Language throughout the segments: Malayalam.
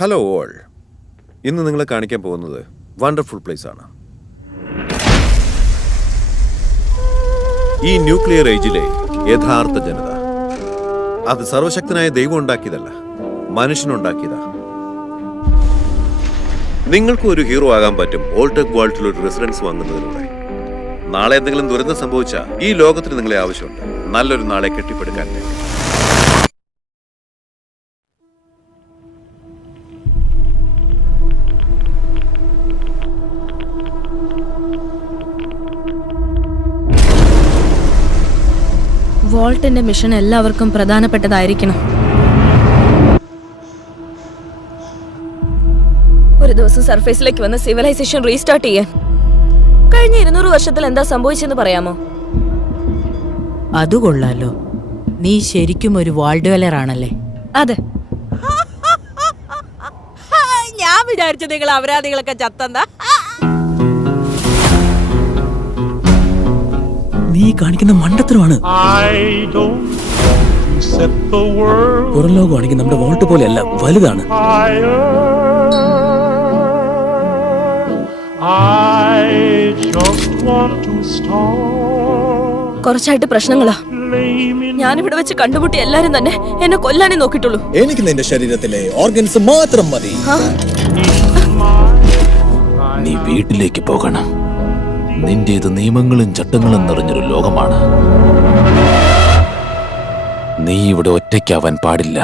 ഹലോ ഓൾ, ഇന്ന് നിങ്ങളെ കാണിക്കാൻ പോകുന്നത് വണ്ടർഫുൾ പ്ലേസ് ആണ്. ഈ ന്യൂക്ലിയർ ഏജിലെ യഥാർത്ഥ ജനത. അത് സർവശക്തനായ ദൈവം ഉണ്ടാക്കിയതല്ല, മനുഷ്യനുണ്ടാക്കിയതാ. നിങ്ങൾക്കും ഒരു ഹീറോ ആകാൻ പറ്റും ഓൾടെക് വാൾട്ടിൽ ഒരു റെസിഡൻസ് വാങ്ങുന്നതിലൂടെ. നാളെ എന്തെങ്കിലും ദുരന്തം സംഭവിച്ചാൽ ഈ ലോകത്തിന് നിങ്ങളെ ആവശ്യമുണ്ട്, നല്ലൊരു നാളെ കെട്ടിപ്പടുക്കാൻ വേണ്ടി. വോൾട്ടിന്റെ മിഷൻ എല്ലാവർക്കും പ്രധാനപ്പെട്ടതായിരിക്കണം. ഒരു ദിവസം സർഫേസിലേക്ക് വന്ന് സിവിലൈസേഷൻ റീസ്റ്റാർട്ട് ചെയ്യാൻ. കഴിഞ്ഞ 200 വർഷത്തിൽ എന്താ സംഭവിച്ചെന്ന് പറയാമോ? അത് കൊള്ളാലോ. നീ ശരിക്കും ഒരു വാൾഡ്വെലർ ആണല്ലേ? അതെ. ഞാൻ വിചാരിച്ചു നിങ്ങൾ അപരാധികളൊക്കെ ചത്തന്താ. നീ കാണിക്കുന്ന മണ്ടത്തരമാണ്. പുറം ലോകമാണെങ്കിൽ നമ്മുടെ വോൾട്ട് പോലെയല്ല, വലുതാണ്. കുറച്ചായിട്ട് പ്രശ്നങ്ങളാ. ഞാനിവിടെ വെച്ച് കണ്ടുമുട്ടി എല്ലാരും തന്നെ എന്നെ കൊല്ലാനേ നോക്കിട്ടുള്ളൂ. എനിക്ക് നിന്റെ ശരീരത്തിലെ ഓർഗൻസ് മാത്രം മതി. നീ വീട്ടിലേക്ക് പോകണം. നിന്റേത് നിയമങ്ങളും ചട്ടങ്ങളും നിറഞ്ഞൊരു ലോകമാണ്. നീ ഇവിടെ ഒറ്റയ്ക്കാവാൻ പാടില്ല.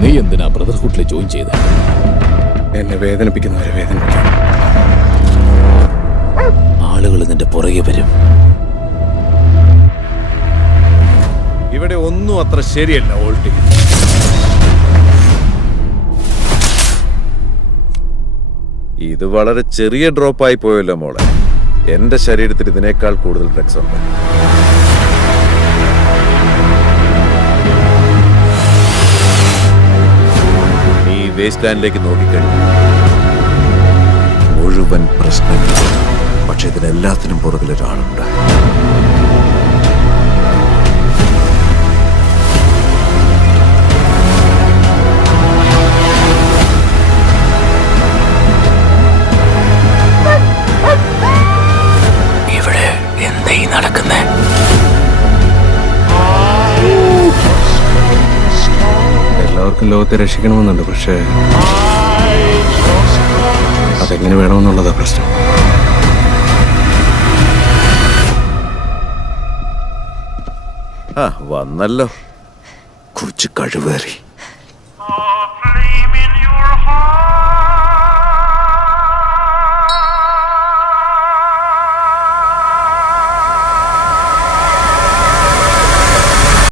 നീ എന്തിനാ ബ്രദർഹുഡിൽ ജോയിൻ ചെയ്ത? എന്നെ വേദനിപ്പിക്കുന്നവരെ വേദനിപ്പിക്കാം. ആളുകൾ നിന്റെ പുറകെ വരും. ഇവിടെ ഒന്നും അത്ര ശരിയല്ല ഓൾട്ടി. ഇത് വളരെ ചെറിയ ഡ്രോപ്പായി പോയല്ലോ മോളെ. എന്റെ ശരീരത്തിൽ ഇതിനേക്കാൾ കൂടുതൽ ഡ്രഗ്സ് ഉണ്ട്. നീ വേസ്റ്റ് ലാൻഡിലേക്ക് നോക്കിക്കഴിഞ്ഞു. മുഴുവൻ പ്രശ്നങ്ങൾ. പക്ഷെ ഇതിനെല്ലാത്തിനും പുറകിലൊരാളുണ്ട്. എല്ലാവർക്കും ലോകത്തെ രക്ഷിക്കണമെന്നുണ്ട്, പക്ഷേ അതെങ്ങനെ വേണമെന്നുള്ളതാ പ്രശ്നം. വന്നല്ലോ കൊച്ചു കഴിവേറി.